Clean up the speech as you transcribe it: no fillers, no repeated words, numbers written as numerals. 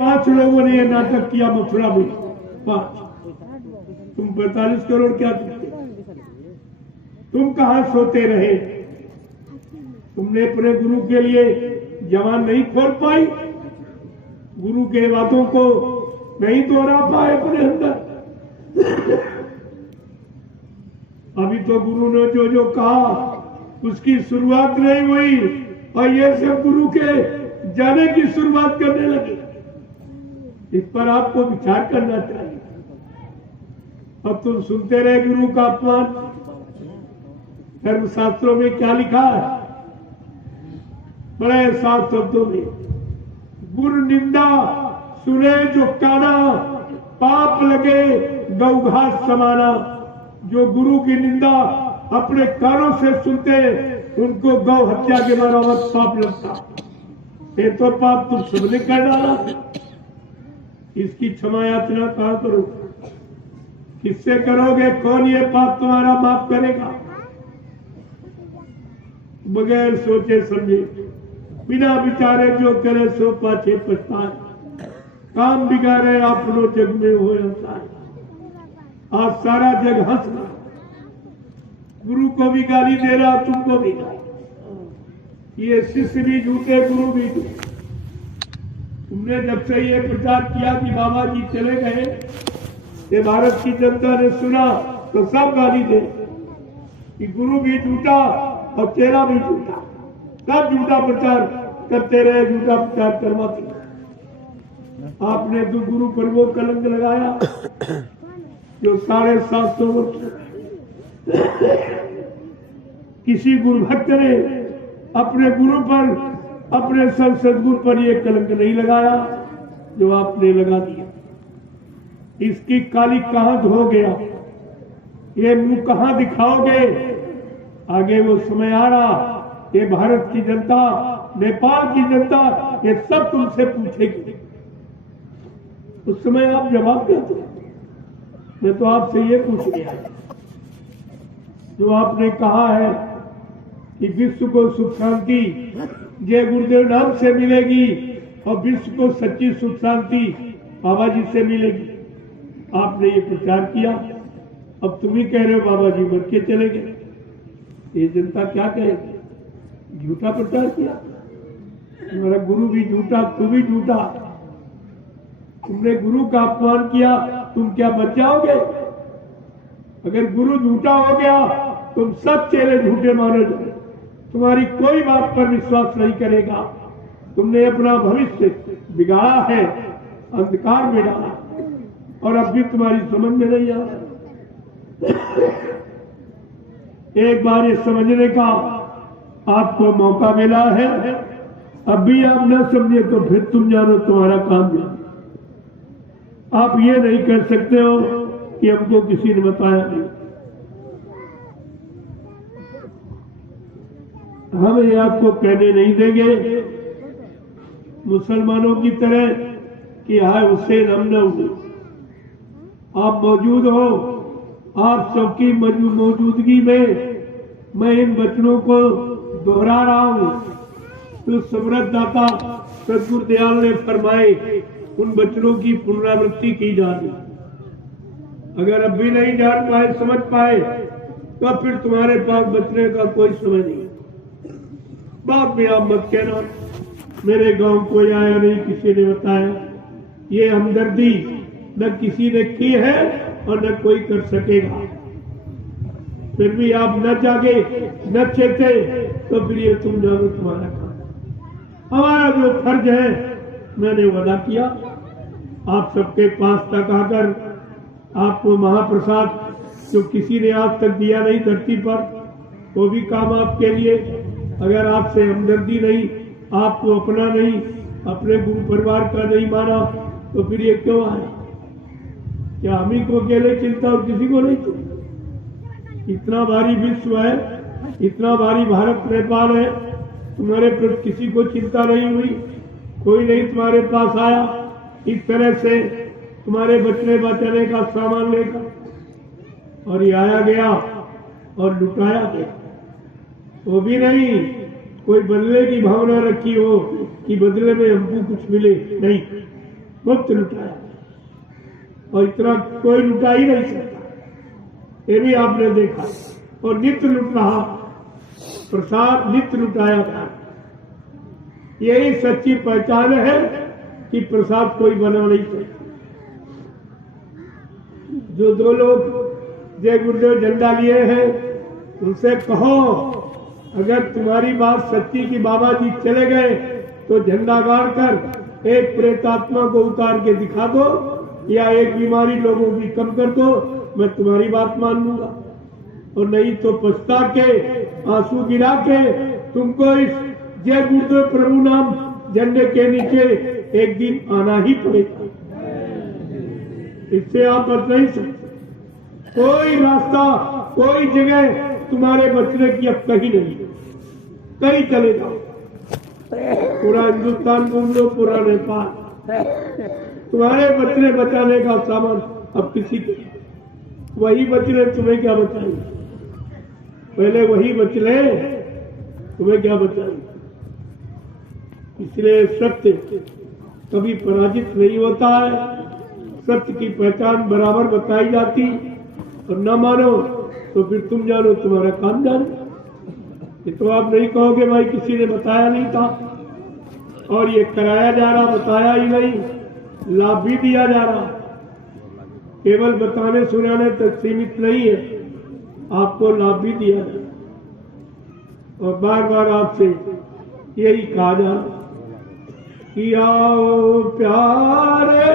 5 लोगों ने यह नाटक किया मथुरा में, 5। तुम 45 करोड़ क्या करते? तुम कहां सोते रहे? तुमने अपने गुरु के लिए जवान नहीं खोल पाई, गुरु के बातों को नहीं दोहरा पाए अपने अंदर। अभी तो गुरु ने जो जो कहा उसकी शुरुआत नहीं हुई और ये सब गुरु के जाने की शुरुआत करने लगे। इस पर आपको विचार करना चाहिए। अब तुम सुनते रहे गुरु का अपमान। धर्मशास्त्रों में क्या लिखा है? बड़े साफ शब्दों में, गुरु निंदा सुने जो काना, पाप लगे गौघास समाना। जो गुरु की निंदा अपने कानों से सुनते उनको गौ हत्या के बराबर पाप लगता। ये तो पाप तुम सबने कर डाला। इसकी क्षमा याचना कहां करो? किससे करोगे? कौन ये पाप तुम्हारा माफ करेगा? बगैर सोचे समझे बिना विचारे जो करे सो पाछे पछताए। काम बिगाड़े अपनो जग में हो जाता है। आज सारा जग हंस रहा, गुरु को भी गाली दे रहा, तुमको भी गाली। ये शिष्य भी झूठे, गुरु भी झूठे। तुमने जब से ये प्रचार किया कि बाबा जी चले गए, ये भारत की जनता ने सुना तो सब गाली दे कि गुरु भी झूठा और चेला भी झूठा। सब झूठा प्रचार करते रहे, झूठा प्रचार करवाते रहे। आपने तो गुरु पर वो कलंक लगाया जो 750 वर्ष किसी गुरु भक्त ने अपने गुरु पर, अपने सदगुरु पर ये कलंक नहीं लगाया जो आपने लगा दिया। इसकी काली कहां धो गया? ये मुंह कहां दिखाओगे? आगे वो समय आ रहा, ये भारत की जनता, नेपाल की जनता, ये सब तुमसे पूछेगी। उस समय आप जवाब देते। मैं तो आपसे ये पूछ गया जो आपने कहा है कि विश्व को सुख शांति जय गुरुदेव नाम से मिलेगी और विश्व को सच्ची सुख शांति बाबा जी से मिलेगी। आपने ये प्रचार किया, अब तुम ही कह रहे हो बाबा जी मर के चले गए। ये जनता क्या कहेगी? झूठा प्रचार किया, तुम्हारा गुरु भी झूठा, तू भी झूठा। तुमने गुरु का अपमान किया, तुम क्या बच जाओगे? अगर गुरु झूठा हो गया तुम सब चेले झूठे माने जाओगे। तुम्हारी कोई बात पर विश्वास नहीं करेगा। तुमने अपना भविष्य बिगाड़ा है, अंधकार में डाला और अब भी तुम्हारी समझ में नहीं आ रहा। एक बार ये समझने का आपको मौका मिला है, अब भी आप न समझे तो फिर तुम जानो तुम्हारा काम जानो। आप ये नहीं कर सकते हो कि हमको किसी ने बताया नहीं। हम ये आपको कहने नहीं देंगे मुसलमानों की तरह कि हाय हुसैन हम न हुए। आप मौजूद हो, आप सबकी मौजूदगी में मैं इन वचनों को दोहरा रहा हूं। तो समृद्ध दाता सदगुरु दयाल ने फरमाए उन वचनों की पुनरावृत्ति की जाए। अगर अब भी नहीं जान पाए, समझ पाए, तो फिर तुम्हारे पास बचने का कोई समय नहीं। बाद में आप मत कहना मेरे गांव कोई आया नहीं, किसी ने बताया। ये हमदर्दी न किसी ने की है और न कोई कर सकेगा। फिर भी आप न जागे, न चेते, तो फिर ये तुम जानो तुम्हारा काम। हमारा जो फर्ज है मैंने वादा किया, आप सबके पास तक आकर आपको महाप्रसाद जो किसी ने आज तक दिया नहीं धरती पर, वो भी काम आपके लिए। अगर आपसे हमदर्दी नहीं, आपको अपना नहीं, अपने गुरु परिवार का नहीं माना, तो फिर ये क्यों आया? क्या हम ही को अकेले चिंता और किसी को नहीं चिंता? इतना भारी विश्व है, इतना भारी भारत नेपाल है, तुम्हारे प्रति किसी को चिंता नहीं हुई? कोई नहीं तुम्हारे पास आया इस तरह से तुम्हारे बचने बचाने का सामान लेकर, और ये आया गया और लुटाया गया। वो भी नहीं कोई बदले की भावना रखी हो कि बदले में हमको कुछ मिले, नहीं। मुफ्त लुटाया, और इतना कोई लुटा ही नहीं सकता, ये भी आपने देखा। और नित्य लुट रहा, प्रसाद नित्य लुटाया था। यही सच्ची पहचान है कि प्रसाद कोई बना नहीं सकता। जो दो लोग जय गुरुदेव झंडा लिए हैं, उनसे कहो अगर तुम्हारी बात सच्ची कि बाबा जी चले गए तो झंडा गाड़ कर एक प्रेतात्मा को उतार के दिखा दो, या एक बीमारी लोगों की कम कर दो, मैं तुम्हारी बात मान लूंगा। और नहीं तो पछता के आंसू गिरा के तुमको इस जय गुरुदेव प्रभु नाम झंडे के नीचे एक दिन आना ही पड़ेगा। इससे आप बच नहीं सकते। कोई रास्ता, कोई जगह तुम्हारे बचने की अब कहीं नहीं, कहीं चले जाओ, पूरा हिंदुस्तान घूम लो, पूरा नेपाल, तुम्हारे बचने बचाने का सामान अब किसी के, वही बच रहे, तुम्हें क्या बचाएंगे? पहले वही बच ले, तुम्हें क्या बचाएंगे? इसलिए सत्य कभी पराजित नहीं होता है। सत्य की पहचान बराबर बताई जाती, और न मानो तो फिर तुम जानो, तुम्हारा काम जानो। ये तो आप नहीं कहोगे भाई किसी ने बताया नहीं था, और ये कराया जा रहा, बताया ही नहीं, लाभ भी दिया जा रहा। केवल बताने सुनाने तक सीमित नहीं है, आपको लाभ भी दिया जा रहा। और बार बार आपसे यही कहा जा रहा कि आओ प्यारे